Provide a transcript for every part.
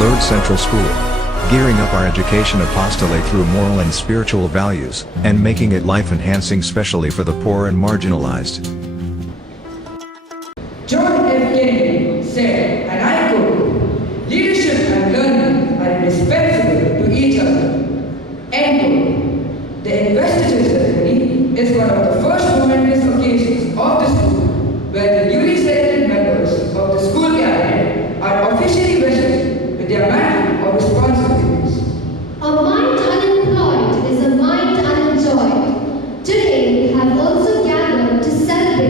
Lourdes Central School. Gearing up our education apostolate through moral and spiritual values, and making it life-enhancing especially for the poor and marginalized. John F. Kennedy said, and I quote, "Leadership and learning are indispensable to each other." End quote. The investiture ceremony is one of the first momentous occasions of the school where the newly selected members of the school cabinet are officially vested with their mantle of responsibilities. A mind unemployed is a mind unenjoyed. Today we have also gathered to celebrate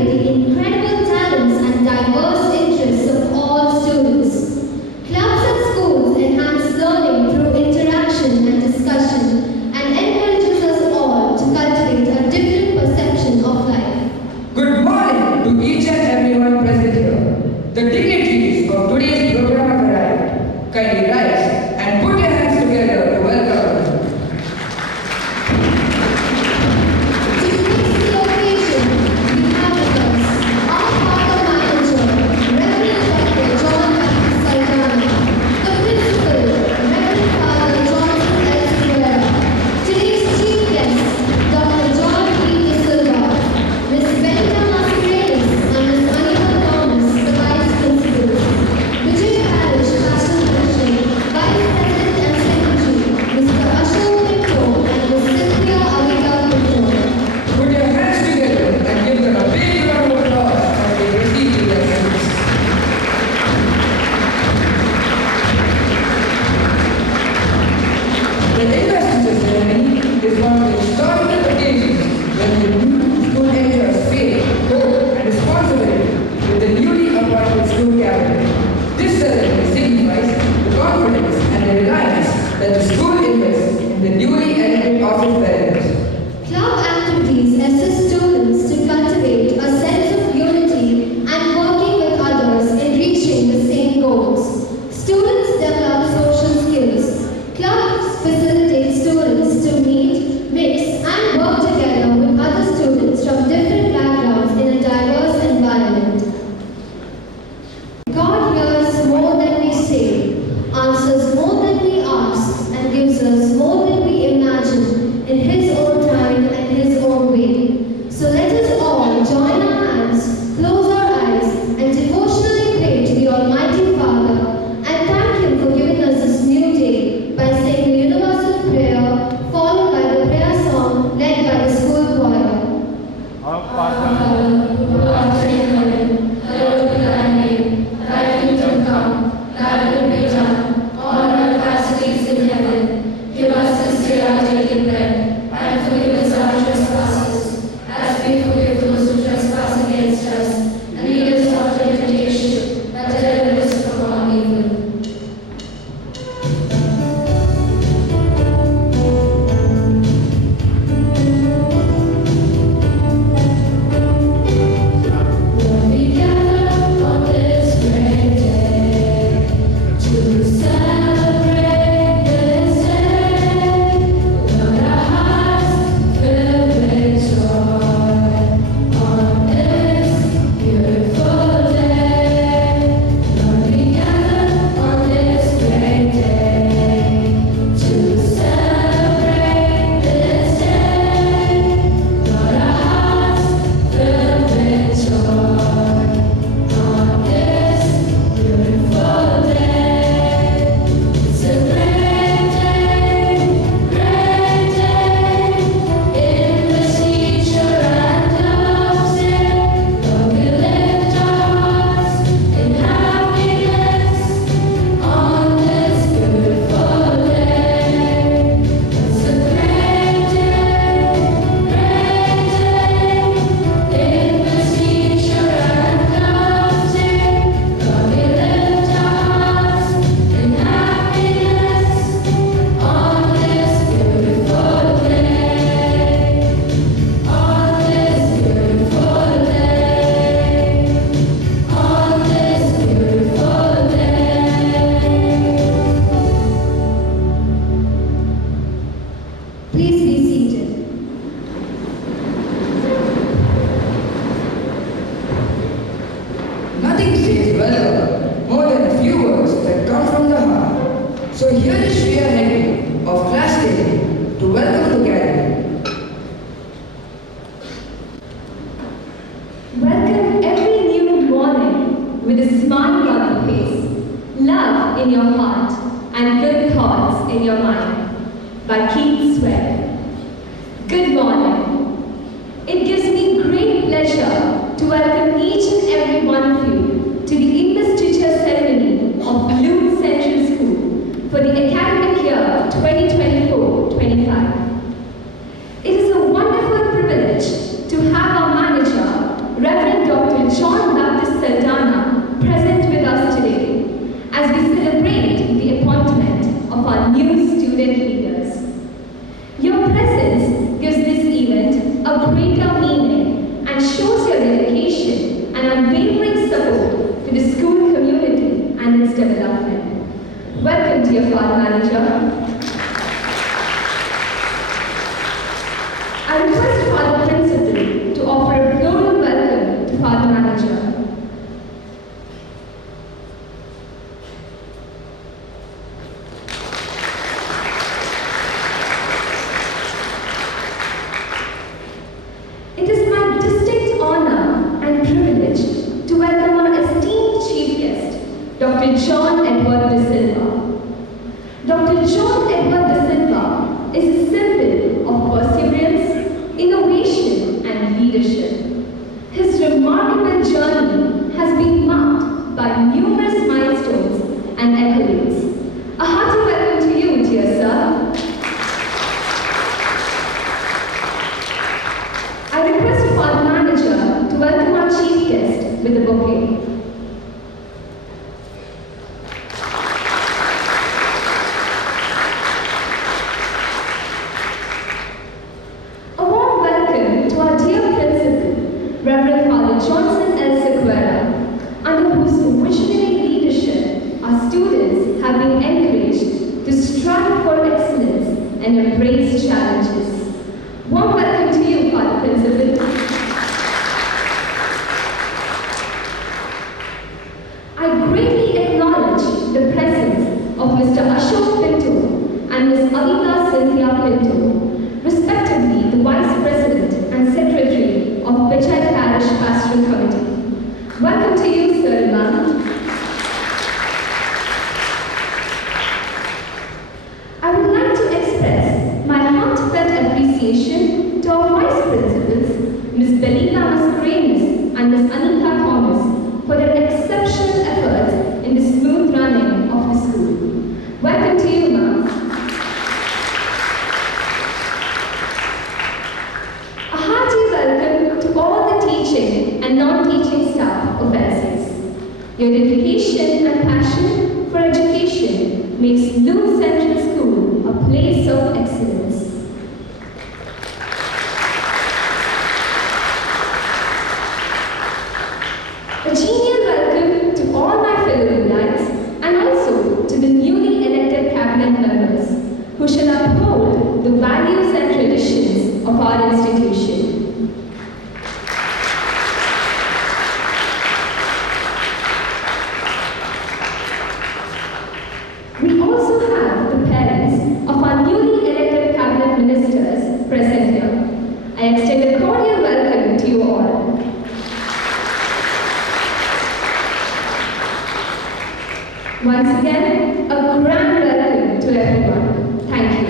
So here is Shreya Henry of Class 10 to welcome the gathering. Welcome every new morning with a smile on your face, love in your heart, and good thoughts in your mind by Keith Swear. Good morning. It gives me great pleasure to welcome each and every one of you to the Investiture ceremony of Lourdes Central School for the academic year 2024-25. It is a wonderful privilege to have our manager, Rev.Dr. John Baptist Saldana, present with us today as we celebrate the appointment of our new student leaders. Your presence gives this event a greater meaning and shows your dedication and unwavering support to the school community and its development. Welcome to your Father Manager. I request Father Principal to offer a floral welcome to Father Manager. It is my distinct honor and privilege to welcome our esteemed chief guest, Dr. John Edward De Silva. Dr. John Edward De Silva is a symbol of perseverance, innovation, and leadership. His remarkable journey has been marked by numerous milestones and accolades. A hearty welcome to you, dear sir. I request Father Manager to welcome our chief guest with a bouquet. A warm welcome to our dear principal, Rev.Fr. Johanson Sequira, under whose visionary leadership our students have been encouraged to strive for excellence and embrace challenges. Warm welcome to you, Father Principal. I greatly acknowledge the presence of Mr. Ashok Pinto and Ms. Avita Cynthia Pinto, respectively the Vice President and Secretary of Vichai Parish Pastoral Committee. Welcome to you, sir and ma'am. I would like to express my heartfelt appreciation to our Vice Principals, Ms. Belina Mascarenas and Ms. Anita Thomas, for their exceptional efforts in the smooth running of the school. Welcome to you, ma'am. A hearty welcome to all the teaching and non-teaching staff of LCS. Your dedication and passion for education makes Lourdes Central School a place of excellence. A genial welcome to all my fellow Lourdes and also to the newly elected cabinet members who shall uphold the values and traditions of our institution. We also have the parents of our newly elected cabinet ministers present here. I extend a cordial welcome to you all. Once again, a grand welcome to everyone. Thank you.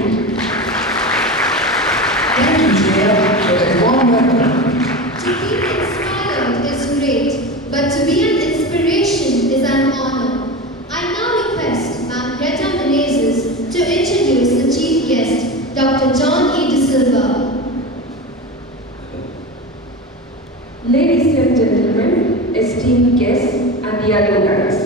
Thank you, Shreya, for that warm welcome. To be inspired is great, but to be an inspiration is an honor. I now request Ma'am Greta Menezes to introduce the chief guest, Dr. John E. De Silva. Ladies and gentlemen, esteemed guests and dear guys,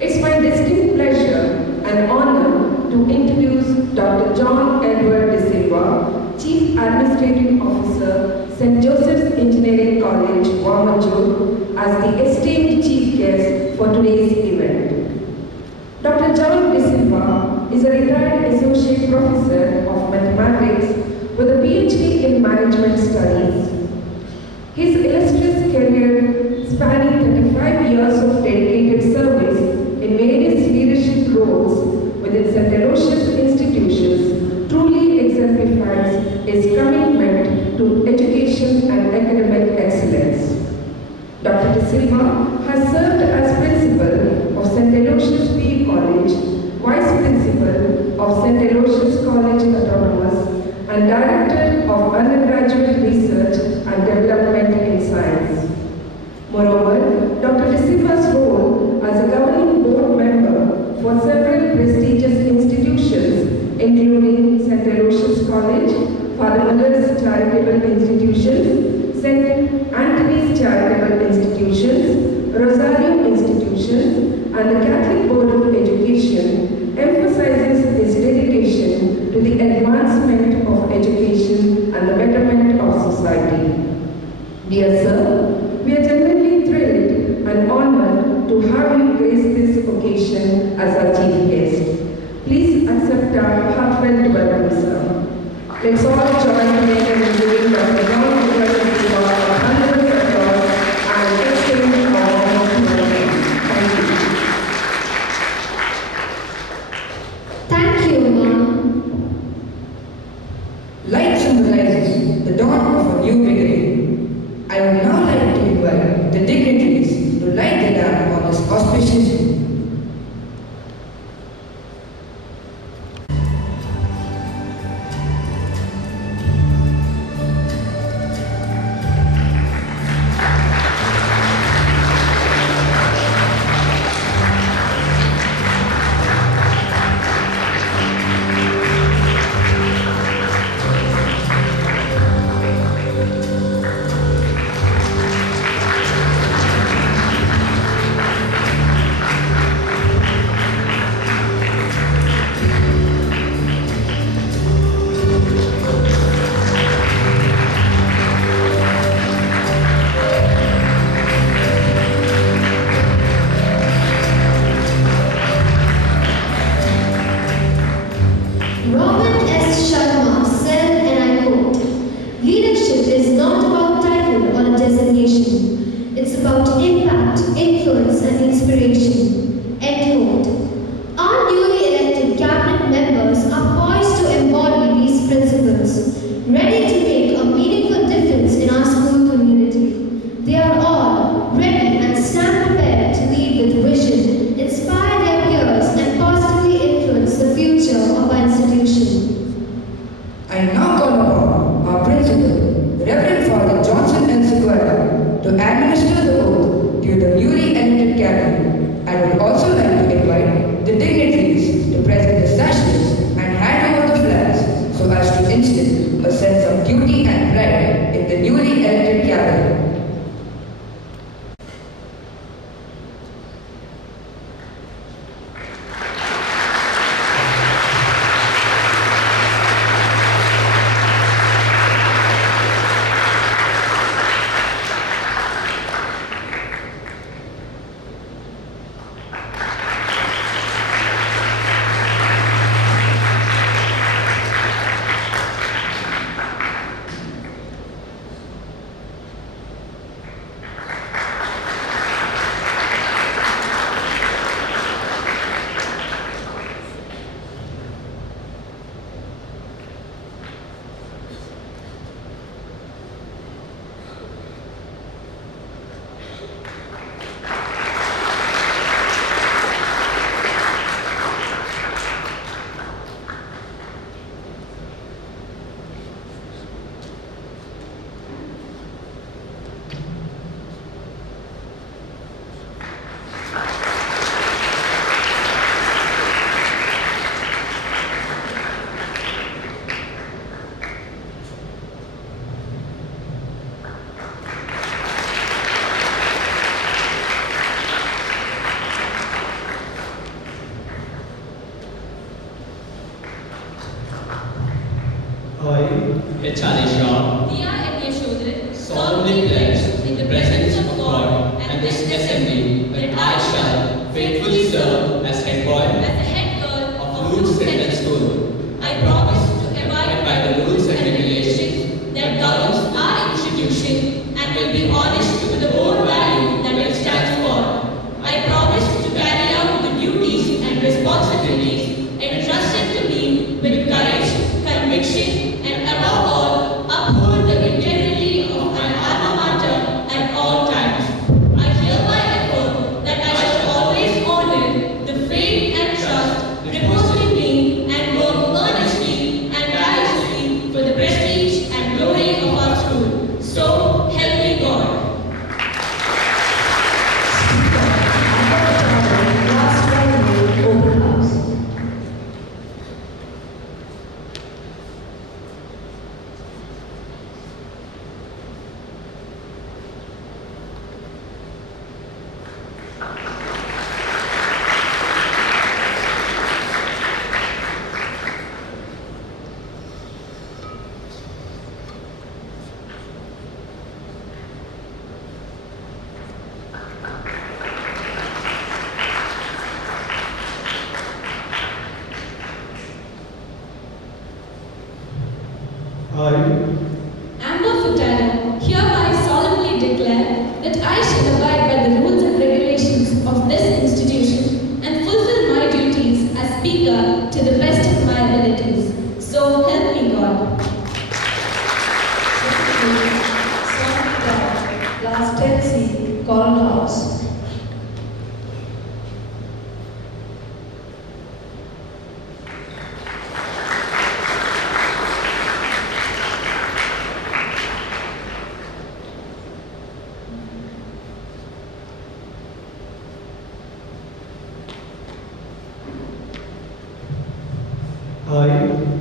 it's my distinct pleasure and honor to introduce Dr. John Edward De Silva, Chief Administrative Officer, St. Joseph's Engineering College, Warmanjur, as the esteemed chief guest for today's event. Dr. John De Silva is a retired Associate Professor of Mathematics with a PhD in Management Studies. His illustrious career, spanning 35 years of dedicated service in various leadership roles within St. Silva has served as Principal of St. Aloysius P. College, Vice Principal of St. Aloysius College Autonomous, and Director of Undergraduate Research and Development in Science. Moreover, Dr. De Silva's role as a governing board member for several prestigious institutions, including St. Aloysius College, Father Muller's Charitable Institutions, St. Anthony's Charitable Institutions, Rosario Institutions, and the Catholic Board of Education, emphasizes his dedication to the advancement of education and the betterment of society. Dear Sir, we are genuinely thrilled and honored to have you grace this occasion as our chief guest. Please accept our heartfelt welcome, sir. Let's all join together in giving Dr. John Girish our hundreds of applause and extend our most welcome. Thank you. Thank you, Mom. Light symbolizes the dawn of a new beginning. I would now like to invite the dignitaries to light the lamp on this auspicious day. Robin S. Sharma said, and I quote, "Leadership is not about title or a designation. It's about impact, influence, and inspiration." End quote. Our newly elected cabinet members are poised to embody these principles, ready to make a meaningful difference in our school community. They are all ready and stand prepared to lead with vision, inspire their peers, and positively influence the future of our institution. I now call upon our principal, Rev.Fr. Johanson and Sequira, to administer the oath to the newly elected cabinet. I would also like to invite the dignitaries to present the sashes and hand over the flags so as to instill a sense of duty and pride in the newly elected cabinet. solemnly pledge in the presence of God and this assembly that I shall faithfully serve as head boy of Lourdes Secondary School. I promise to abide by the rules and regulations that governs our institution and will be honest to the core value that it stands for. I promise to carry out the duties and responsibilities entrusted to me with courage, conviction, and above all, uphold the integrity of my alma mater at all times. I Hereby solemnly declare that I shall abide by the rules and regulations of this institution and fulfill my duties as speaker to the best of my abilities. So help me God. Class 10C, Coral House.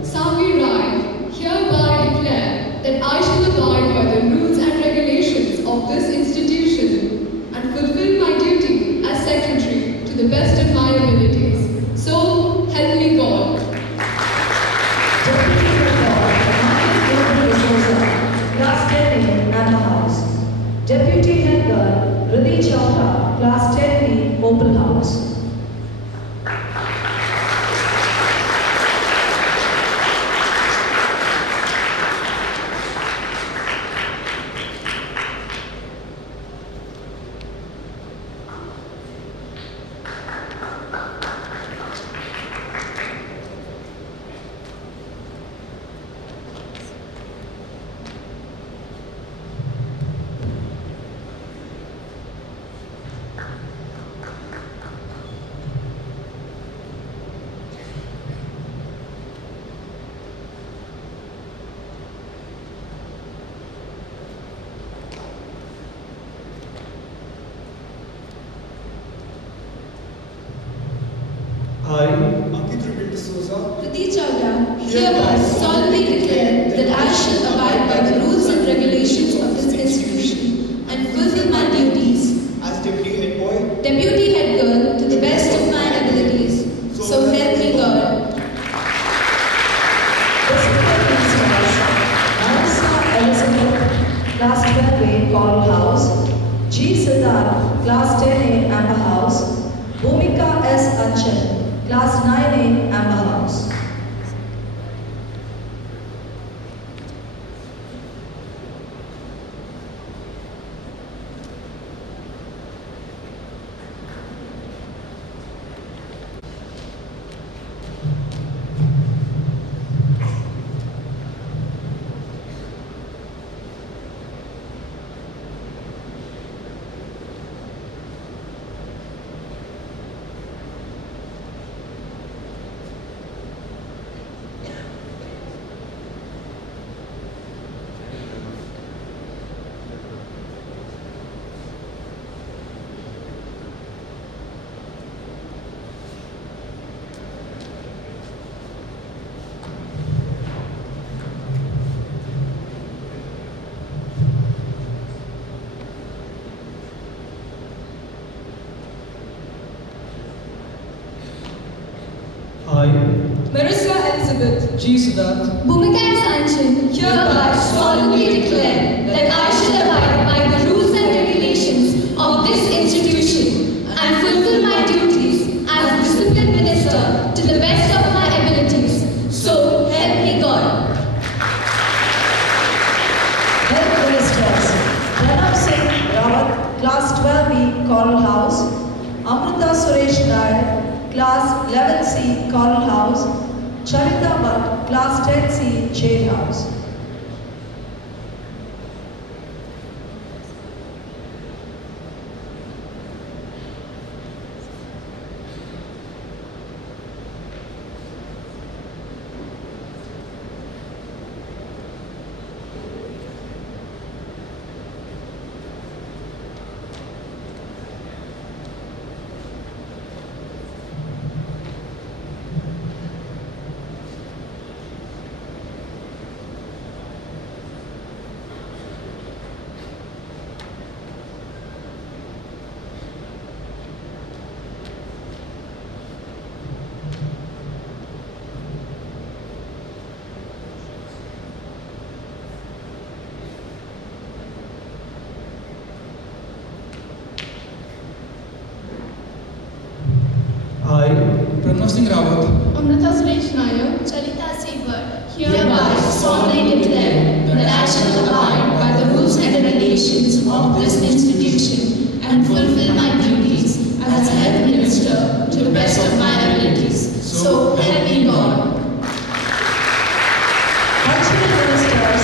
Sequira, hereby declare that I shall abide by the rules and regulations of this institution and fulfill my duty as secretary to the best of my abilities. So help me God. Deputy Head Girl, Class 10A, Amber House. Deputy Head Girl, Riddhi Chopra, Class 10B, Opal House. Hereby solemnly declare that I shall abide by the rules and regulations of this institution and fulfill my duties as Deputy Head Girl to the best of my abilities. So help me God. Elizabeth, Class 12A, Coral House. G. Siddharth, Class 10A, Amber House. Bhumika S. Anchal, Class 9A, Amber House. Marissa Elizabeth, G. Siddharth, Bhumika Sanchin, hereby solemnly declare that I shall abide by the rules and regulations of this institution and fulfill my duties as discipline minister to the best of my abilities. So help me God. Health Ministers, Pranab Singh Rawat, Class 12B, Coral House. Amrita Suresh Nair, Class 11C, Coral House. Charita Bhatt, Class 10C, Jail House. Pranav Singh Rawat, Amrita Suresh Nair, Charita Sequira, hereby solemnly declare that I shall abide by the rules and regulations of this institution and fulfill my duties as a health minister to the best of my abilities. So help me God. Cultural Ministers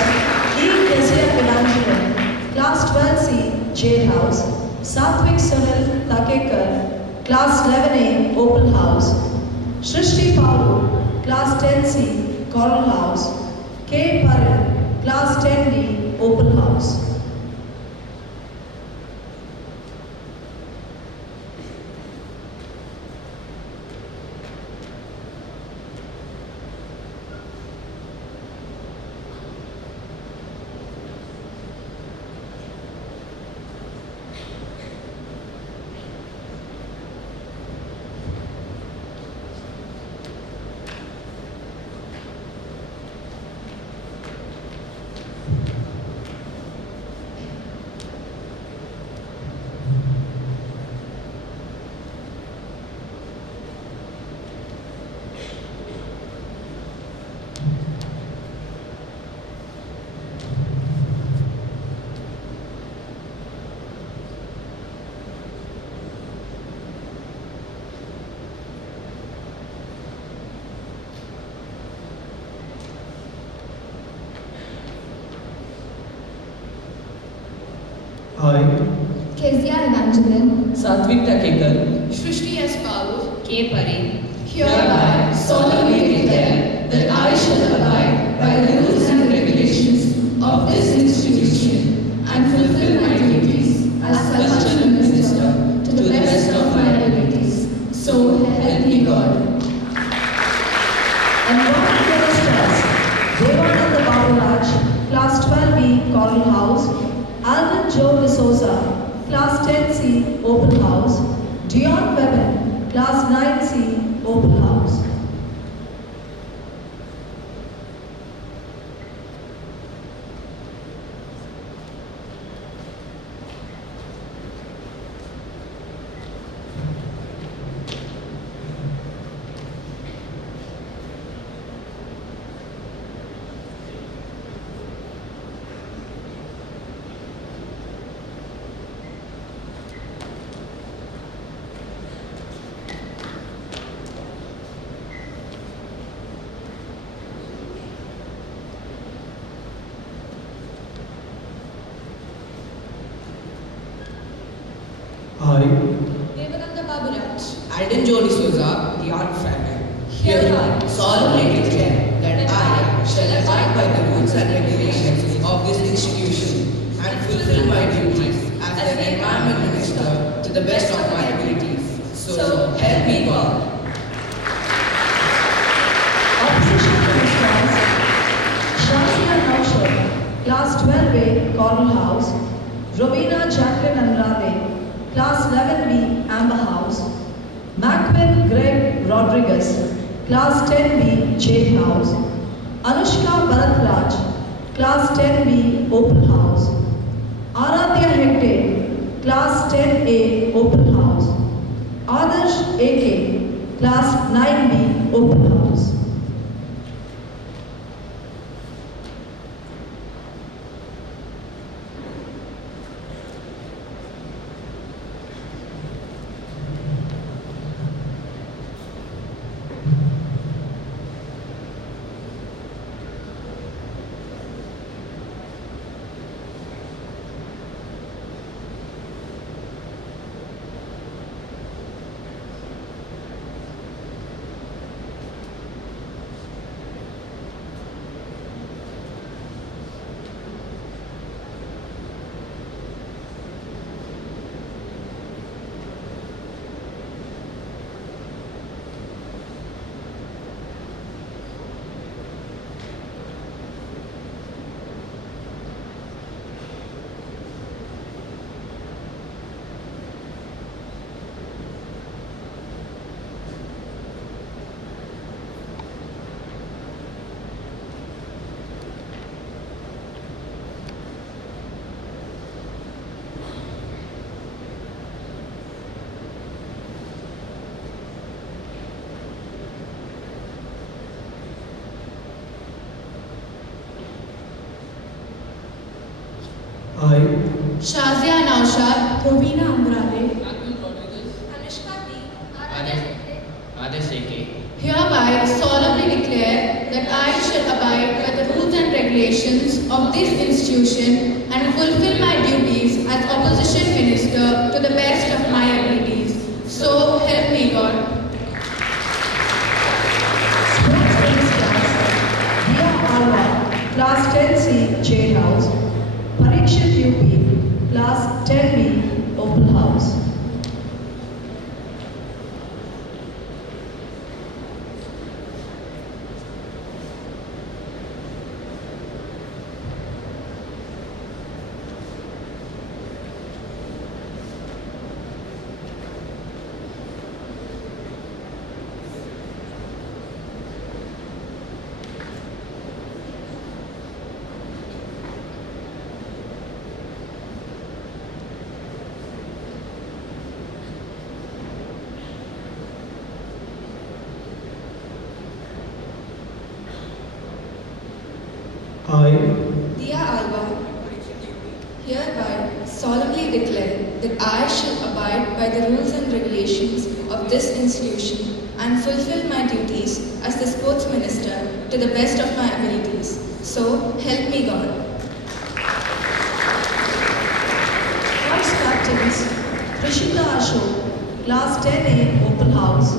E. Kezia Pilanjaran, Class 12C, Jailhouse, Satvik Sunil Takekar, Class 11A, Opal House, Shrishti Paulu, Class 10C, Coral House, K. Paril, Class 10D, Opal House. I, Kezia Evangeline, Satvik Takekar, Shrishti S. Paul, K. Pari, hereby solemnly declare that I shall abide by the rules and regulations of this institution and fulfill my duties as such a minister to the best of my abilities. So help me God. And Board Ministers Devananda Baburaj, Class 12B, Coral House, Alvin Joe D'Souza, Class 10C, Open House, Dion Webben, Class 9C, Open House. I, Devananda Baburaj, Alden Joe D'Souza, the art family. hereby Solemnly declare that I shall abide by the rules and regulations of this institution and fulfill my duties as an environment minister to the best of my abilities. So help me God. Opposition Ministers Shazia Naushad, Class 12A, Coral House, Rowena Jacqueline Andrade, Class 11B, Amber House, Macwin Greg Rodriguez, Class 10B, Jade House, Anushka Bharatraj, Class 10B, Open House, Aradhya Hegde, Class 10A, Open House, Adarsh AK, Class 9B, Open House. Shazia Naushad, Rovina Andrade, hereby solemnly declare that I shall abide by the rules and regulations of this institution and fulfill my duties as Opposition Minister to the best of my abilities. So help me God. Sports Ministers, Dia Alva, Class 10C, Jail House. Parikshit UP, Class 10B, Opal House. I, Dia Alba, hereby solemnly declare that I shall abide by the rules and regulations of this institution and fulfill my duties as the Sports Minister to the best of my abilities. So help me God. Vice Captains, Trishita Ashok, Class 10A, Opal House.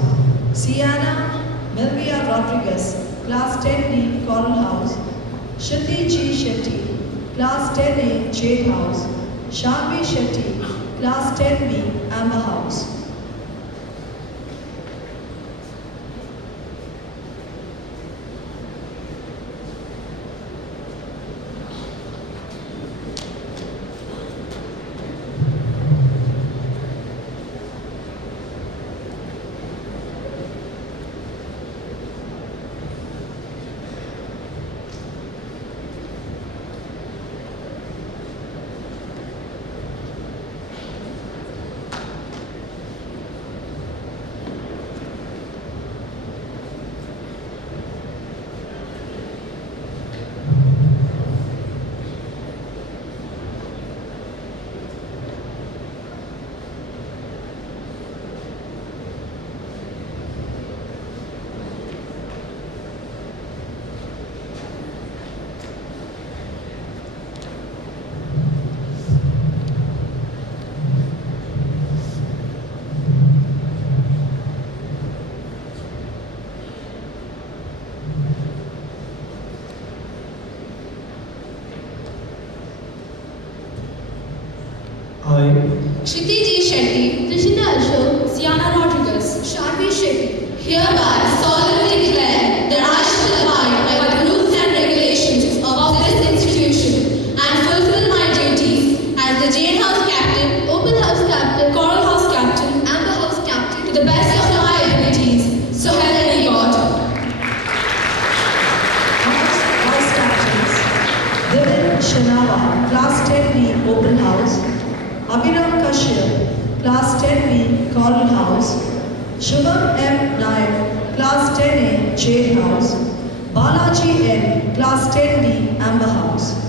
Sienna Melvia Rodriguez, Class 10D, Coral House. Shruti G. Shetty, Class 10A, Jade House. Shanvi Shetty, Class 10B, Amber House. I, Kshiti G. Shetty, Trishita Ashok, Sienna Rodriguez, Sharvi Shetty, hereby solemnly declare that I shall abide by the rules and regulations of this institution and fulfill my duties as the Jade House Captain, Opal House Captain, Coral House Captain, Amber House Captain to the best of my abilities. So help me God. Vice Captains, Divin Shanawa, Class 10B, Opal House. Abhinav Kashyap, Class 10B, Coral House. Shubham M. Nayak, Class 10A, Jade House. Balaji N, Class 10D, Amber House.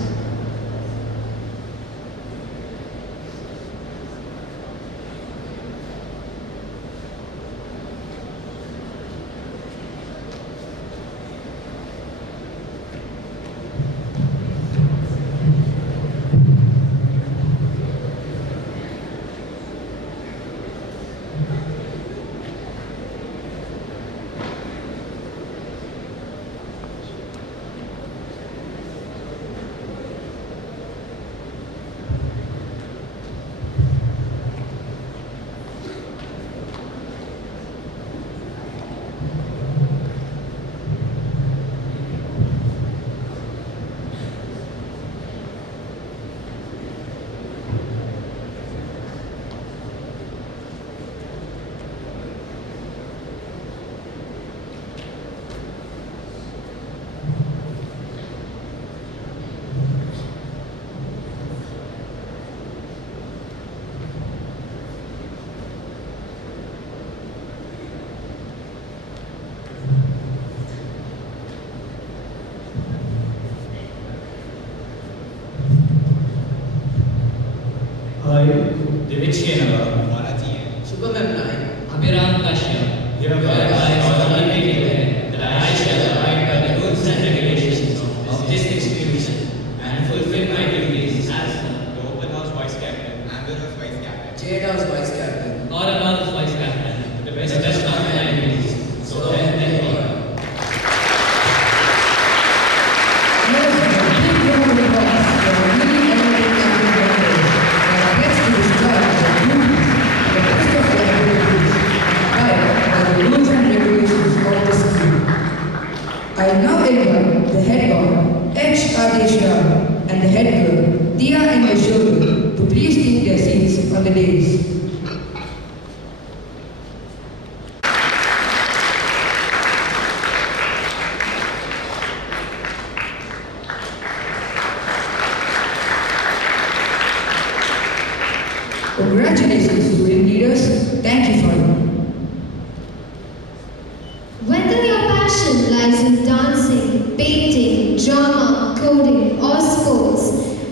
Divichenava, Subhamemnai, Abhiram Kashyap, hereby solemnly declare that I shall abide by the rules and regulations of this institution and fulfill my duties as the Open House Vice Captain, Ambulance Vice Captain, Jade House Vice Captain, Cordeiro House Vice Captain, to the best of my abilities. So help me God. I now invite the head boy, H. Adeshra, and the head girl, Dia and Yashoda, to please take their seats on the dais. Congratulations, student leaders. Thank you for it. Whether your passion lies in dancing, painting, drama, coding, or sports,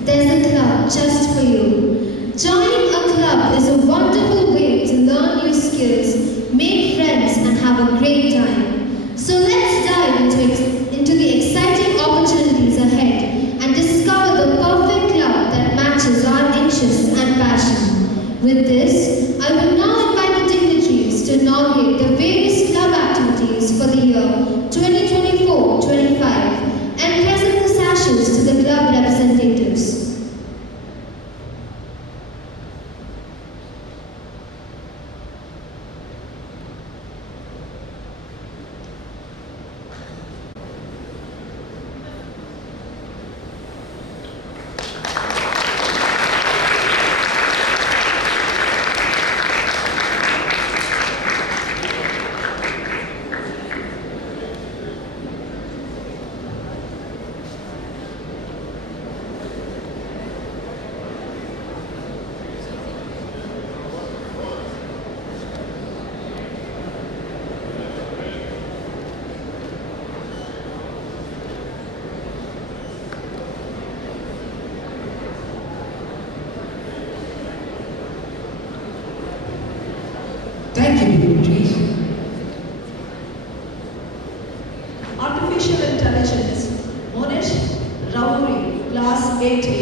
there's a club just for you. Joining a club is a wonderful way to learn new skills, make friends, and have a great time. So let's dive into the exciting opportunities ahead and discover the perfect club that matches our interests and passion. With this, I will now invite the dignitaries to inaugurate the various club activities for the year 2024-25 and present the sashes to the club representatives. Thank you, dignitaries. Artificial Intelligence, Monish Rauri, Class 8A.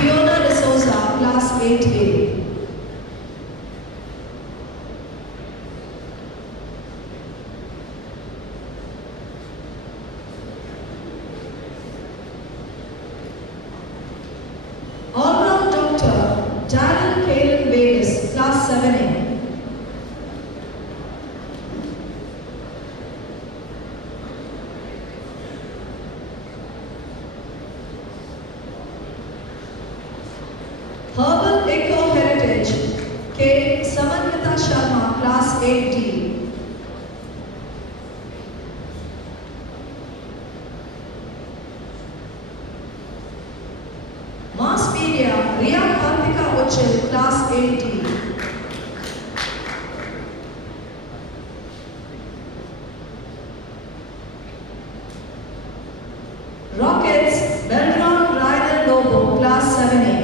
Fiona De Souza, Class 8A. All-round Doctor Darren Kalen Davis, Class 7A. Herbal Eco Heritage, K. Samantha Sharma, Class 8D. Mass Media, Ria Karthika Ochil, Class 8D. Rockets, Belron Ryder Lobo, Class 7A.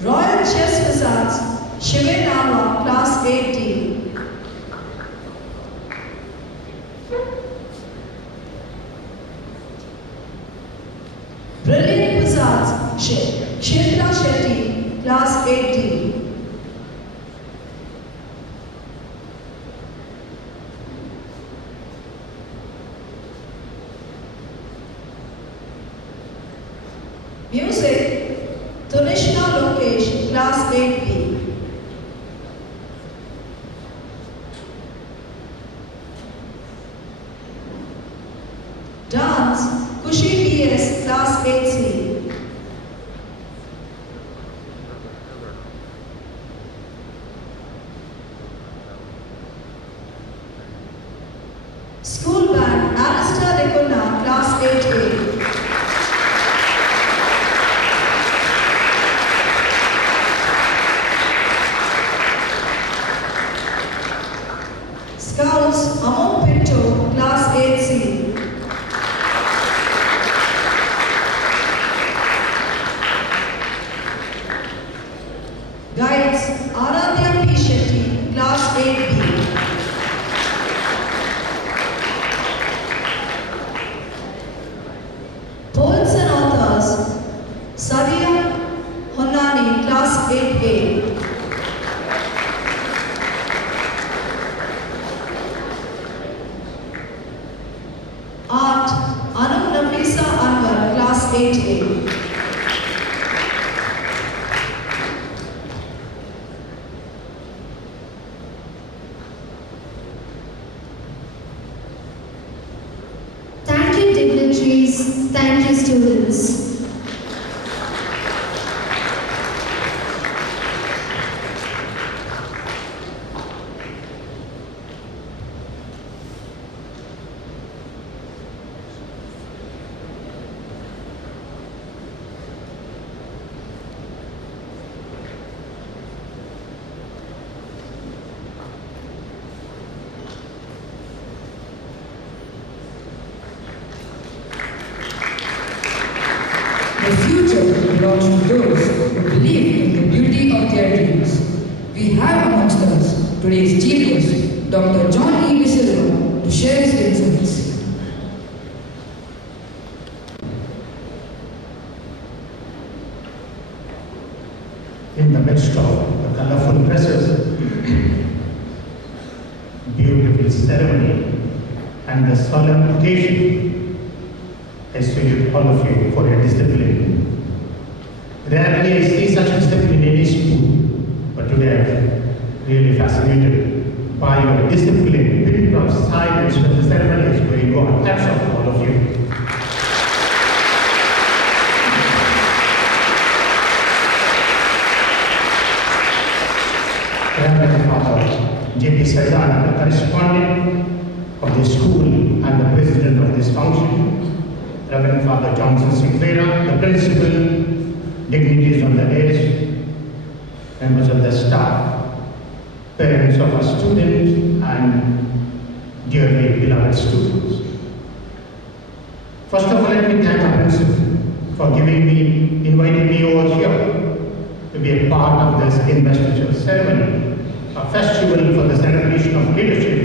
Royal Chess Wizards, Shivenava, Class 8D. Brilliant Wizards, Kshetra Shetty, Class 8D. Music, Tunishna Loke, Lokesh, Class 8B. Dance, Kushi BS, Class 8C. School band, Alistair Lekona, Class 8A. Scouts, Amo Pinto, Class 8C. Guides, Aradhya P. Shetty, Class 8B. Poets and authors, Sadia Honnani, Class 8A. Art, Anu Nafisa Anwar, Class 8A. Thank you, dignitaries. Thank you, students. The future belongs to those who believe in the beauty of their dreams. We have amongst us today's genius, Dr. John E. Silva, to share his insights. In the midst of the colorful dresses, beautiful ceremony, and the solemn occasion, I salute all of you for your discipline. Rarely I see such discipline in any school, but today I'm really fascinated by your discipline, pin drop silence when the ceremony is going on. Hats off to all of you. Rev.Fr. J.P. Sajjan, the correspondent of the school and the president of this function. Rev.Fr. Johanson, Sequira, the principal, dignitaries on the dais, members of the staff, parents of our students, and dearly beloved students. First of all, let me thank our principal for inviting me over here to be a part of this investiture ceremony, a festival for the celebration of leadership.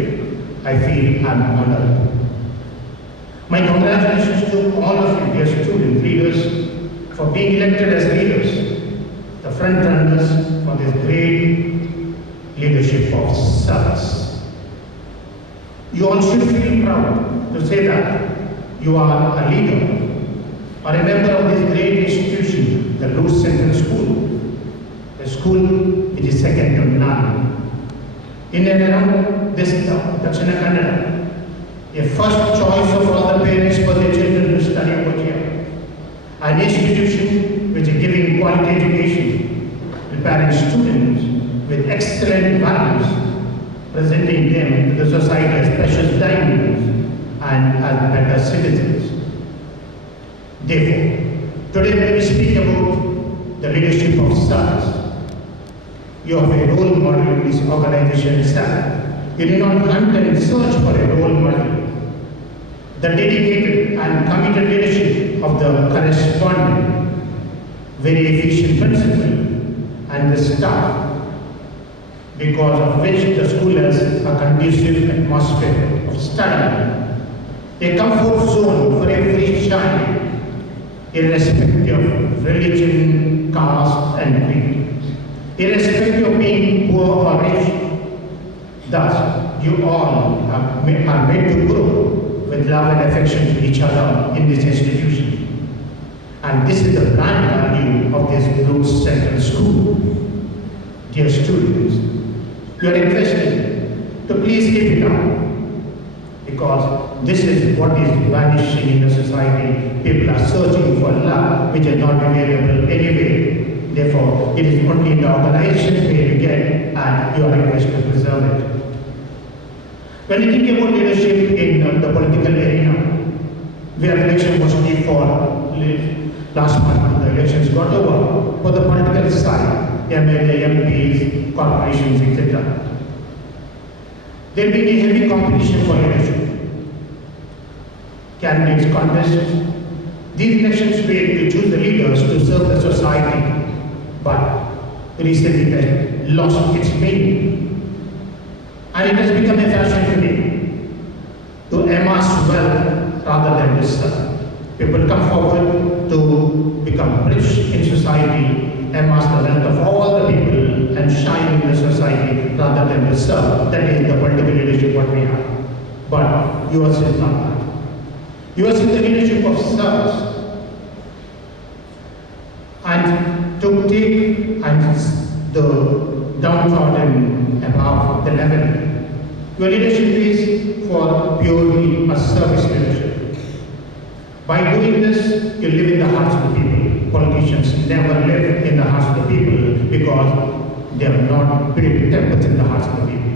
I feel I'm honored. My congratulations to all of you, dear student leaders, for being elected as leaders, the front runners for this great leadership of service. You all should feel proud to say that you are a leader or a member of this great institution, the Lourdes Central School, a school which is second to none. In and around this Dakshina Kannada, a first choice of all the parents for their children to study over here. An institution which is giving quality education, preparing students with excellent values, presenting them to the society as precious diamonds and as better citizens. Therefore, today when we speak about the leadership of service, you have a role model in this organization itself. You do not hunt and search for a role model. The dedicated and committed leadership of the correspondent, very efficient principal, and the staff, because of which the school has a conducive atmosphere of study, a comfort zone for every child, irrespective of religion, caste, and creed, irrespective of being poor or rich. Thus, you all are made to grow with love and affection to each other in this institution. And this is the brand value of this Lourdes Central School. Dear students, you are requested to please keep it up, because this is what is vanishing in the society. People are searching for love which is not available anyway. Therefore, it is only in the organization where you get, and you are requested to preserve it. When you think about leadership in the political arena, we have election mostly for last month, the elections got over. For the political side, MLA, MPs, corporations, etc. There will be a heavy competition for leadership. Candidates contest. These elections were to choose the leaders to serve the society, but recently it has lost its meaning. And it has become a fashion today to amass wealth rather than to serve. People come forward to become rich in society, amass the wealth of all the people and shine in the society rather than to serve. That is the political leadership what we have. But yours is not that. Yours is the leadership of service. And to take the downtrodden above the level. Your leadership is for purely a service leadership. By doing this, you live in the hearts of the people. Politicians never live in the hearts of the people because they have not built temples in the hearts of the people.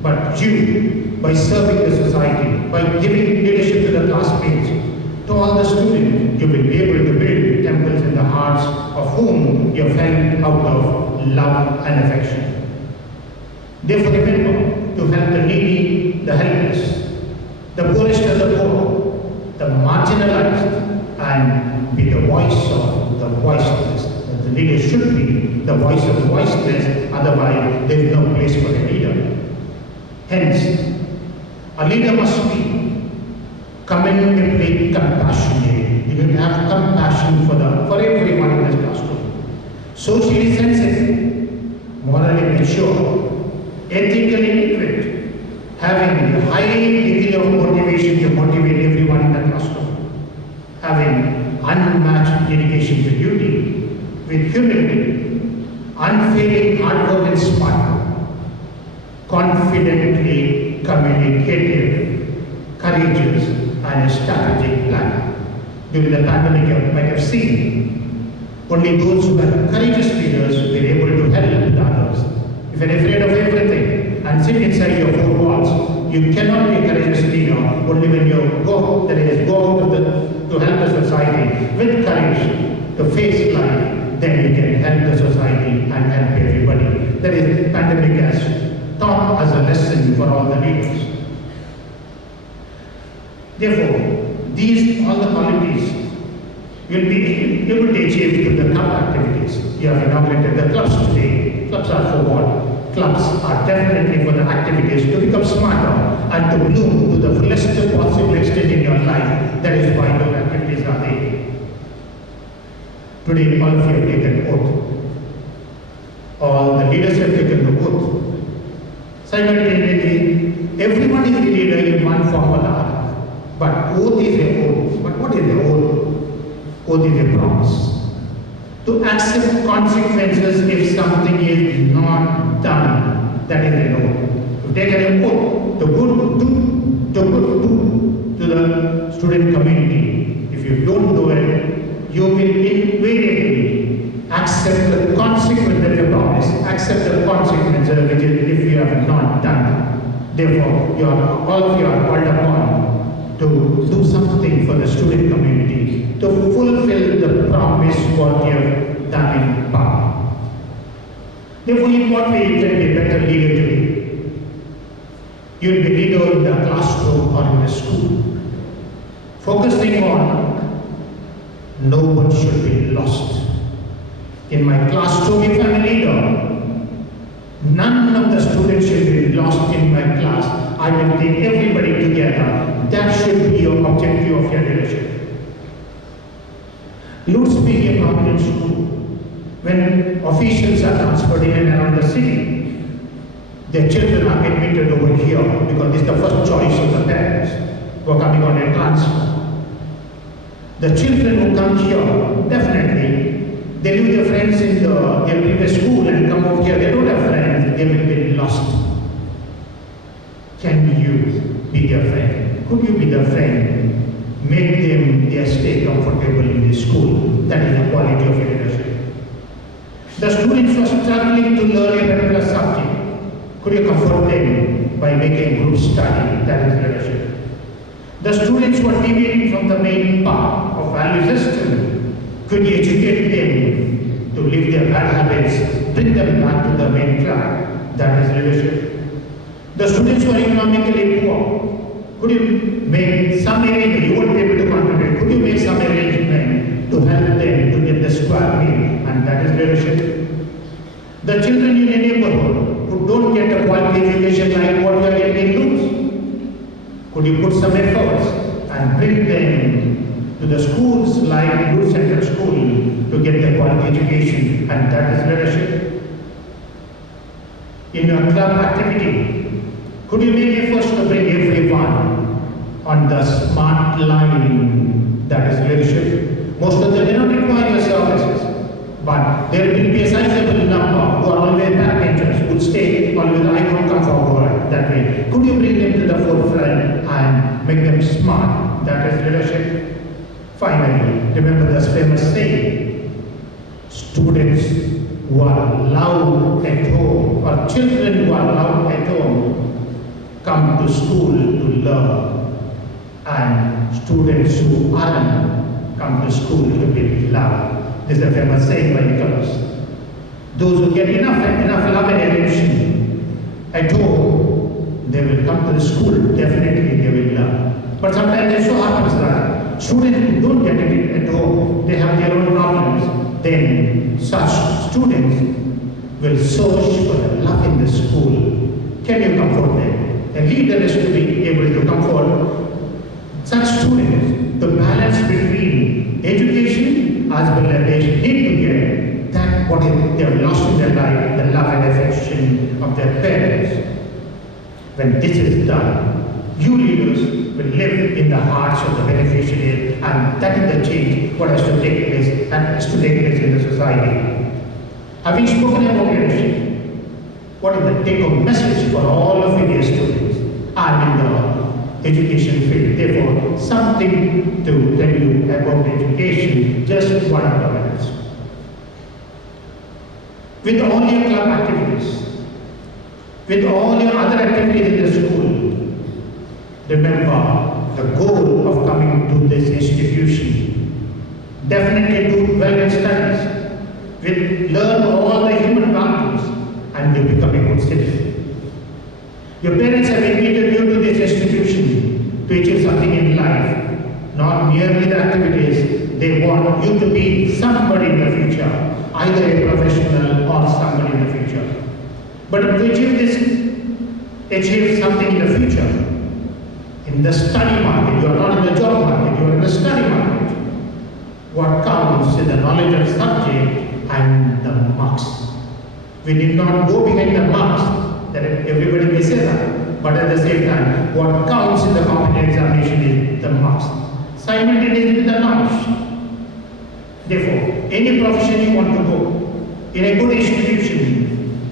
But you, by serving the society, by giving leadership to the classmates, to all the students, you will be able to build temples in the hearts of whom you have felt out of love and affection. Therefore, remember to help the needy, the helpless, the poorest of the poor, the marginalized, and be the voice of the voiceless. The leader should be the voice of the voiceless, otherwise there is no place for a leader. Hence, a leader must be commendably compassionate. You need to have compassion for everyone in this classroom. Socially sensitive, morally mature, ethically literate, having a high degree of motivation to motivate everyone in the classroom, having unmatched dedication to duty, with humility, unfailing hard work and smart work, confidently communicative, courageous, and a strategic plan. During the pandemic, you might have seen, only those who are courageous leaders were able to help others. If you are afraid of everything and sit inside your four walls, you cannot be a courageous leader. Only when you go, that is, go out to help the society with courage, to face life, then you can help the society and help everybody. That is, pandemic has taught us a lesson for all the leaders. Therefore, all the qualities will be able to achieve through the club activities. You have inaugurated the clubs today. Clubs are for what? Clubs are definitely for the activities to become smarter and to bloom to the fullest possible extent in your life. That is why those activities are there. Today, all of you have taken oath. All the leaders have taken the oath. Simultaneously, everyone is a leader in one form or the other. But oath is a oath. But what is an oath? Oath is a promise. To accept consequences if something is not done, that is an oath. To take an oath, to good to the student community. If you don't do it, you will invariably accept the consequence of your promise, accept the consequences which is if you have not done. Therefore, all of you are called upon to do something for the student community, to fulfill the promise what you have done in past. Therefore, in what way you can be a better leader today? You will be leader in the classroom or in the school. Focusing on no one should be lost. In my classroom, if I am a leader, none of the students should be lost in my class. I will take everybody together. That should be your objective of your leadership. Lourdes being a prominent school, when officials are transferred in and around the city, their children are admitted over here because this is the first choice of the parents who are coming on a transfer. The children who come here, definitely, they leave their friends in their previous school and come over here. They don't have friends, they will be lost. Can you be their friend? Could you be their friend? Make them stay comfortable in the school. That is the quality of leadership. The students who are struggling to learn a particular subject, could you comfort them by making group study? That is leadership. The students who are deviating from the main path of value system, could you educate them to leave their bad habits, bring them back to the main track? That is leadership. The students who are economically poor, could you make some arrangement? You won't be able to contribute. Could you make some arrangement to help them to get the square meal? And that is leadership. The children in a neighborhood who don't get a quality education like what we are getting in Lourdes, could you put some efforts and bring them to the schools like Lourdes Central School to get the quality education? And that is leadership. In your club activity, could you make efforts to bring everyone on the smart line? That is leadership. Most of them may not require your services, but there will be a sizable number who are always backbenchers, who would stay always, I don't come forward that way. Could you bring them to the forefront and make them smart? That is leadership. Finally, remember this famous saying, students who are loud at home, or children who are loud at home, come to school to learn, and students who aren't come to school to be loud. This is a famous saying by Nicholas. Those who get enough love and attention at home, they will come to the school, definitely they will learn. But sometimes it so happens that students who don't get it at home, they have their own problems, then such students will search for the love in the school. Can you comfort them? A leader is to be able to comfort such students, the balance between education as well as they need to get that what they have lost in their life, the love and affection of their parents. When this is done, you leaders will live in the hearts of the beneficiaries, and that is the change what has to take place and has to take place in the society. Having spoken about leadership, what is the take-home message for all of you dear students and in the education field? Therefore, something to tell you about education, just 1 or 2 minutes. With all your club activities, with all your other activities in the school, remember the goal of coming to this institution. Definitely do well in studies, learn all the human values, and you become a good citizen. Your parents have invited you to this institution to achieve something in life, not merely the activities. They want you to be somebody in the future, either a professional or somebody in the future. But to achieve something in the future, in the study market, you are not in the job market, you are in the study market. What counts is the knowledge of the subject and the marks. We did not go behind the marks, that everybody may say that, but at the same time, what counts in the competitive examination is the marks. Simultaneously with the knowledge. Therefore, any profession you want to go, in a good institution,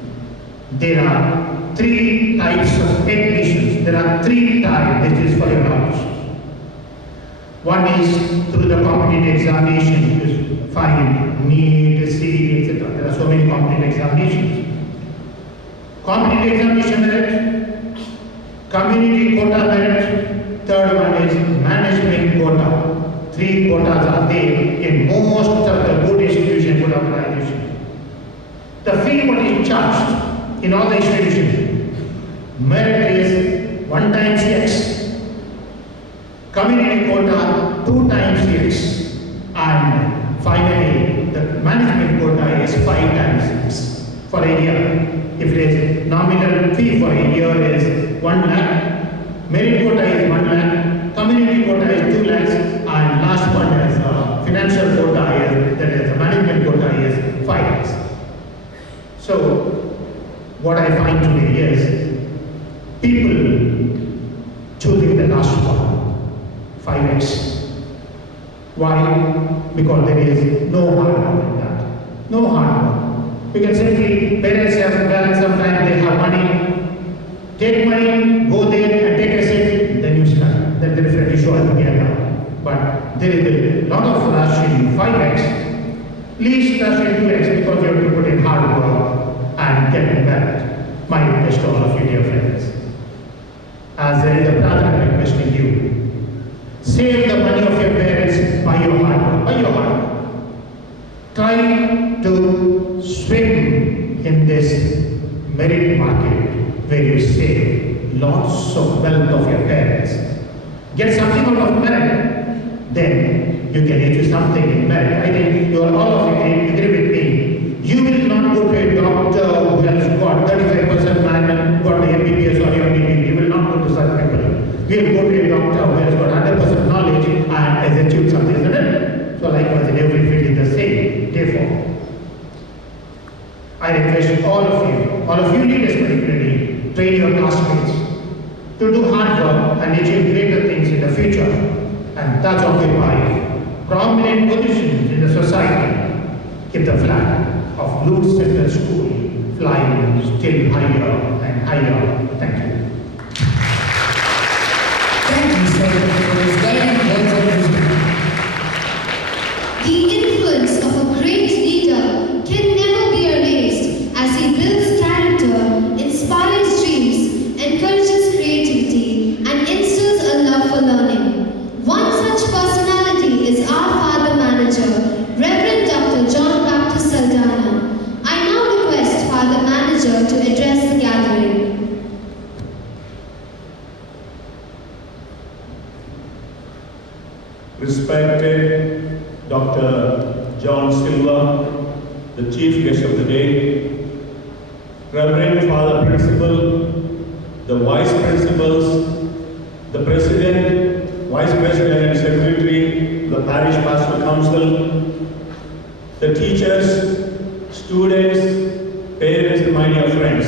there are 3 types of admissions. There are 3 types, this is for your knowledge. One is through the competitive examination, you find NEET, CET, etc. There are so many competitive examinations. Competitive examination merit, community quota merit, third one is management quota. 3 quotas are there in most of the good institutions, good organizations. The fee what is charged in all the institutions, merit is 1 times X. Community quota 2 times X, and finally the management quota is 5 times X for a year. If it is nominal fee for a year is 1 lakh, merit quota is 1 lakh, community quota is 2 lakhs, and last one is financial quota is, that is the management quota is 5 lakhs. So what I find today is people choosing the last one. 5x. Why? Because there is no hard work in that. No hard work. We can simply, parents have done sometimes they have money, take money, go there and take a seat, then you start. Then there is a issue altogether. But there is a lot of rush in 5x, least rush in 2x because you have to put in hard work and get that. My request to all of you, dear friends. As there is a brother, I requesting you, save the money of your parents by your hard work. By your hard work. Try to swim in this merit market where you save lots of wealth of your parents. Get something out of merit, then you can achieve something in merit. I think you are all of you agree with me. You will not go to a doctor who has got 35% man, got the MBBS or MBB. You will not go to such people. You will go to a doctor who has got 100% knowledge and has achieved something, isn't it? So likewise in every field is the same. Therefore, I request all of you leaders particularly, train your classmates to do hard work and achieve greater things in the future and thus occupy prominent positions in the society. Keep the flag of Lourdes Central School flying still higher and higher. Thank you. Thank you, sir, for this guiding words of wisdom. The influence of a great leader can never be erased as he builds character, inspires dreams, encourages creativity, and instills a love for learning. One such personality is our Father Manager, Rev.Dr. John Baptist Saldana. I now request Father Manager to address the gathering. Respected Dr. John Silva, the chief guest of the day, Reverend Father Principal, the vice principals, the president, vice president and secretary, the parish pastoral council, the teachers, students, parents, and my dear friends.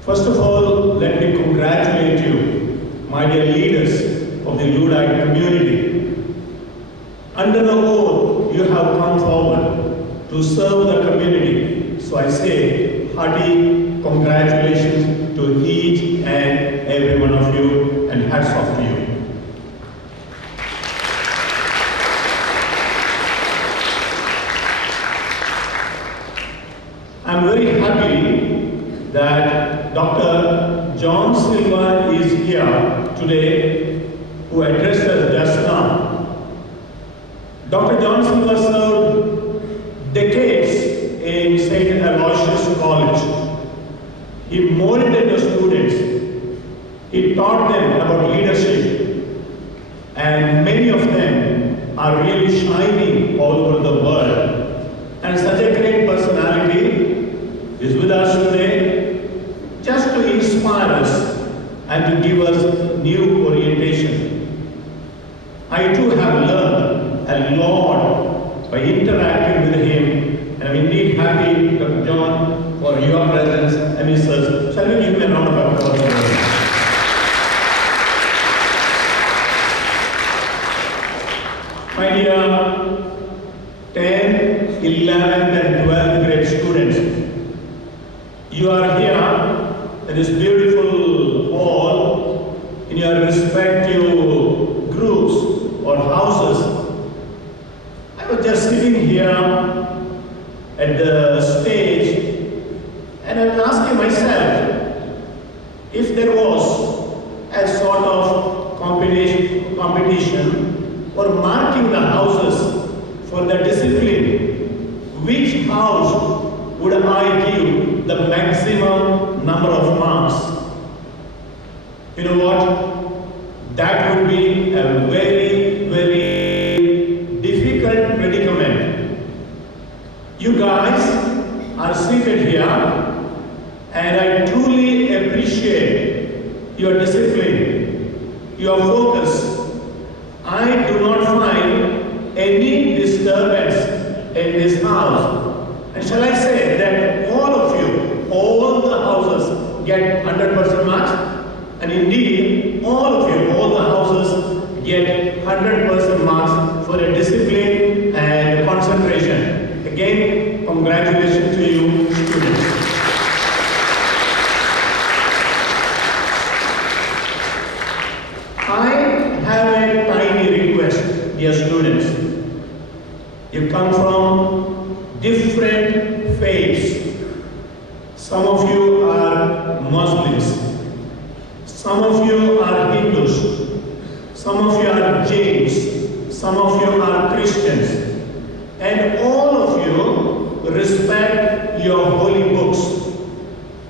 First of all, let me congratulate you, my dear leaders of the Lourdes community. Under the oath, you have come forward to serve the community. So I say hearty congratulations to each and every one of you, and hats off to you. I'm very happy that Dr. John Silva is here today, who addressed us just now. Dr. John Silva served decades in St. Aloysius College. He molded the students. He taught them about leadership. And many of them are really shining all over the world. And such a great personality is with us today just to inspire us and to give us new orientation. I too have learned a lot by interacting with him, and I'm indeed happy, Dr. John, for your presence and his service. Shall we give him a round of applause? My dear 10, 11th and 12th grade students, you are here in this beautiful hall in your respective groups or houses. I was just sitting here at the stage and I was asking myself if there was a sort of competition or marking the houses for the discipline, which house would I give the maximum number of marks? You know what? That would be a very, very difficult predicament. You guys are seated here, and I truly appreciate your discipline, your focus. I do not find any disturbance in this house. And shall I say that all of you, all the houses get 100% marks? And indeed, all of you, all the houses get 100% 100% marks for a discipline and concentration. Again, congratulations to you, students. I have a tiny request, dear students. You come from different faiths. Some of you are Muslims. Some of you are Hindus. Some of you are Jains. Some of you are Christians. And all of you respect your holy books.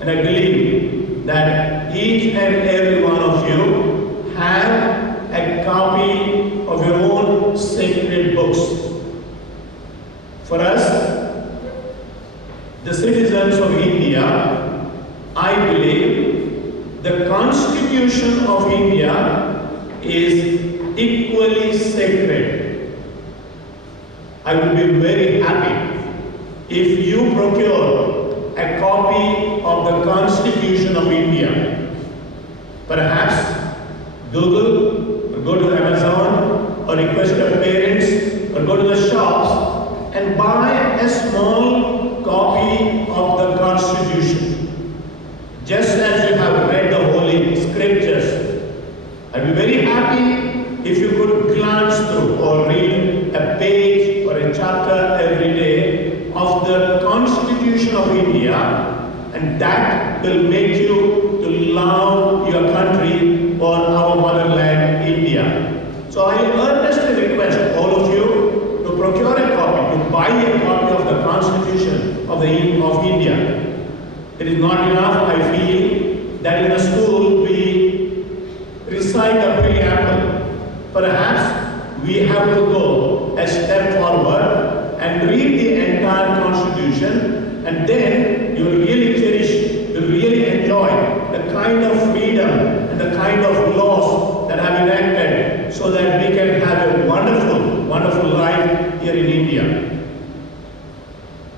And I believe that each and every one of you have a copy of your own sacred books. For us, the citizens of India, I believe the Constitution of India is equally sacred. I would be very happy if you procure a copy of the Constitution of India. Perhaps Google, or go to Amazon, or request your parents, or go to the shops and buy a small copy of the Constitution. Just as you have read the Holy Scriptures, I'd be very happy if you could glance through or read a page or a chapter every day of the Constitution of India, and that will make you to love your country or our motherland, India. So I earnestly request all of you to procure a copy, to buy a copy of the Constitution of India. It is not enough, I feel, that in a school we recite the preamble. Perhaps we have to go a step forward and read the entire Constitution, and then you will really cherish, you will really enjoy the kind of freedom and the kind of laws that have been enacted so that we can have a wonderful, wonderful life here in India.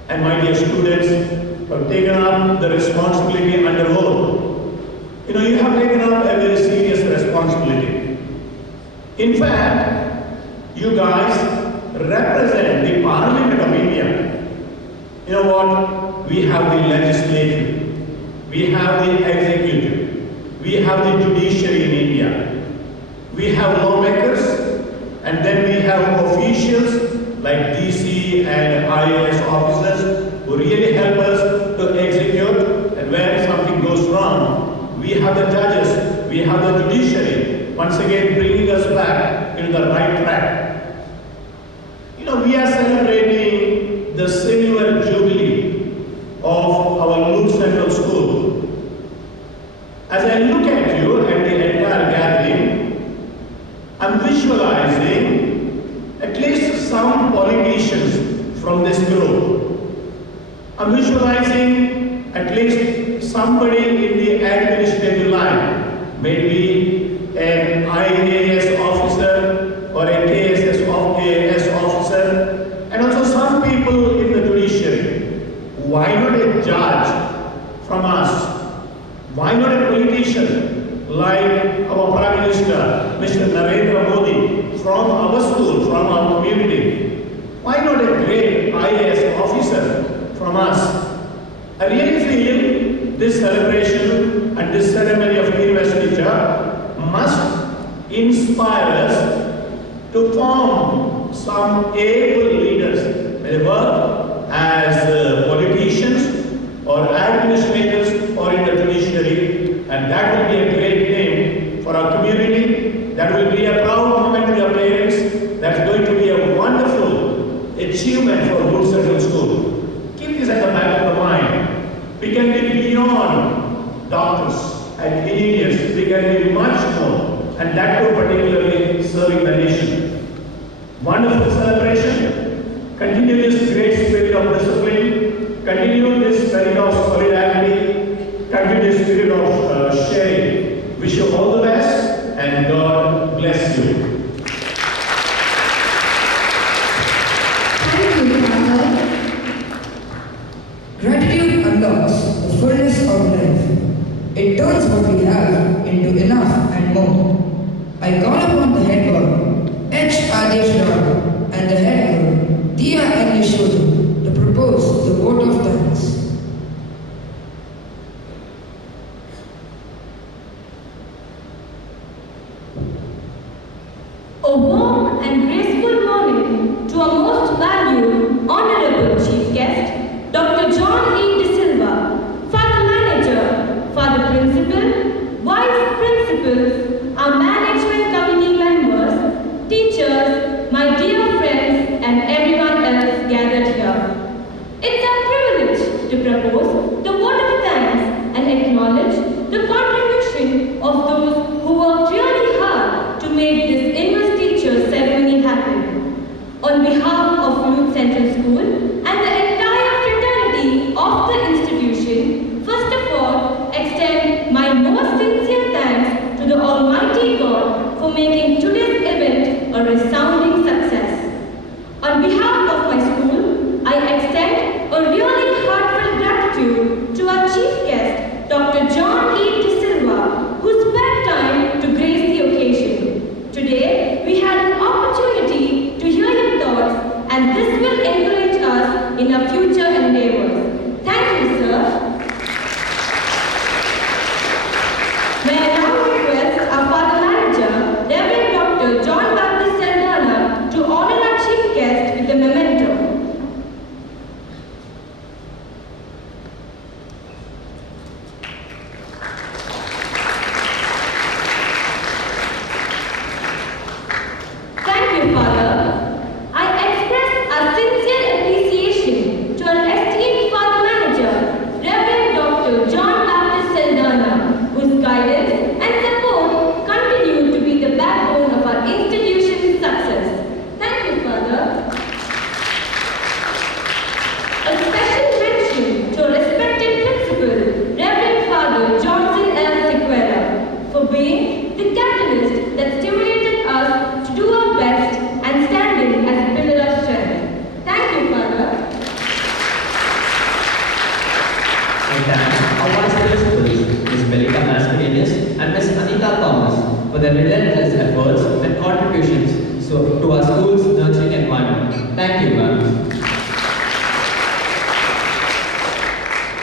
And my dear students, who have taken up the responsibility under oath, you have taken up a very serious responsibility. In fact, you guys represent the Parliament of India. You know what? We have the legislative, we have the executive, we have the judiciary in India, we have lawmakers, and then we have officials like DC and IAS officers who really help us to execute, and when something goes wrong, we have the judges, we have the judiciary, once again bringing us back into the right track. We are celebrating the silver jubilee of our Lourdes Central School. As I look at you and the entire gathering, I'm visualizing at least some politicians from this group. I'm visualizing at least somebody in the administrative line, maybe an IAS officer or a KS officer, and also some people in the judiciary. Why not a judge from us? Why not a politician like our Prime Minister, Mr. Narendra Modi, from our school, from our community? Why not a great IAS officer from us? I really feel this celebration and this ceremony of investiture must inspire us to form some able leaders, whether as politicians or administrators or in the judiciary, and that will be a great name for our community. That will be a proud moment to your parents. That's going to be a wonderful achievement for Lourdes Central School. Keep this at the back of the mind. We can be beyond doctors and engineers. We can be much more, and that too particularly serving the nation. Wonderful celebration. Continue this great spirit of discipline. Continue this spirit of solidarity. Continue this spirit of sharing. Wish you all the best, and God bless you. Thank you, Father. Gratitude unlocks the fullness of life. It turns what we have into enough and more. I call upon the head God, H.R.D. and the head girl, Dia and Yashoda, to propose the vote of thanks. A warm and graceful morning to our most valued, honorable chief guest, Dr. John E. De Silva, Father Manager, Father Principal, Vice Principals, our management committee members, teachers, my dear friends, and everyone else gathered here. It's a privilege to propose the vote of thanks and acknowledge the contribution of those who worked really hard to make this investiture ceremony happen. On behalf of Lourdes Central School and the entire fraternity of the institution, first of all, extend my most sincere thanks to the Almighty God for making today's event a resounding success. On behalf of my school, I extend a really heartfelt gratitude to our chief guest, Dr. John E. De Silva, who spared time to grace the occasion. Today, we had an opportunity to hear your thoughts, and this will encourage us in our future endeavors. Thank you, sir. May I now request our Father Manager, Rev. Dr. John Baptist Saldana, to honor our chief guest with a memento. Thank you, Father. I express our sincere appreciation to our esteemed Father Manager, Rev. Dr. John Baptist Saldana, whose guidance and support continue to be the backbone of our institution's success. Thank you, Father. A special mention to our respected principal, Rev. Father Johanson and Sequira, for being the catalyst that stimulated us to do our best and standing as a pillar of strength. Thank you, Father. I thank our Vice Principals, Ms. Melita Mascarenas and Ms. Anita Thomas, for their relentless efforts and contributions to our school's nurturing environment. Thank you, ma'am.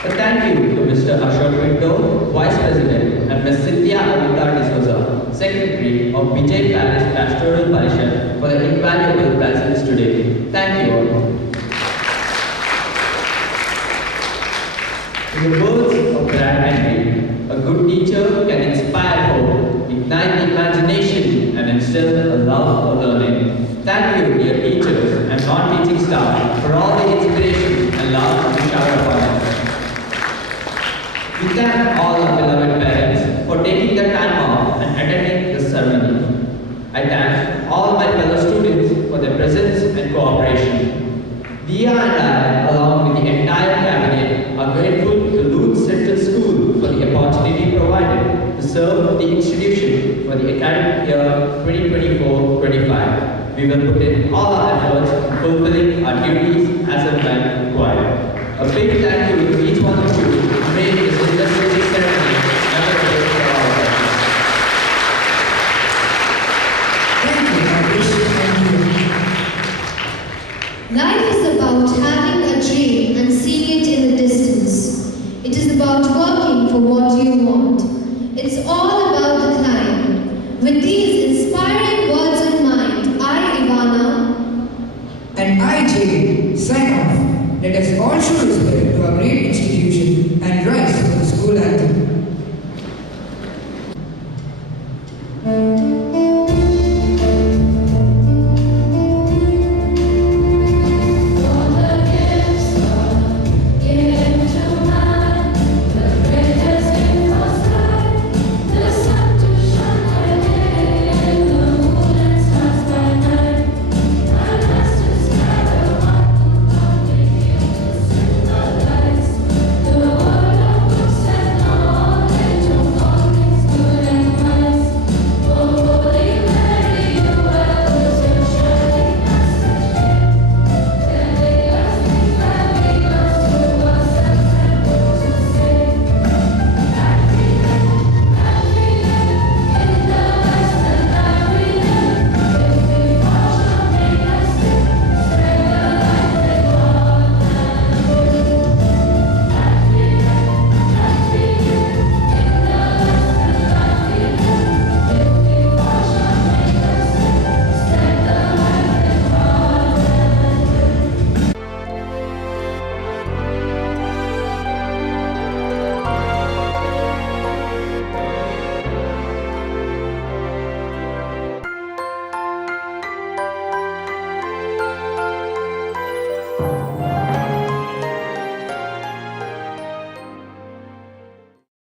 A thank you to Mr. Ashok Pinto, Vice President, and Ms. Cynthia Avita D'Souza, Secretary of Vijay Palace Pastoral Parishad, for their invaluable presence today. Thank you all. In the words of Brad Henry, a good teacher can inspire hope, ignite imagination, and instill a love for learning. Thank you, dear teachers and non-teaching staff, for all the inspiration and love you shower upon us. We thank all our beloved parents for taking the time off and attending this ceremony. I thank all my fellow students for their presence and cooperation. Dia and I, along with the entire cabinet, are grateful to Lourdes Central School for the opportunity provided to serve the institution for the academic year 2024-25. We will put in all our efforts in fulfilling our duties as and when required. A big thank you to each one of you who made this illustrious ceremony memorable for all of us. Thank you, Girish. Life is about having a dream and seeing it in the distance. It is about working for what you want. It's all about the climb. With these inspiring words in mind, I, Ivana, and I, Jay, sign off. Let us all show respect to our great institution.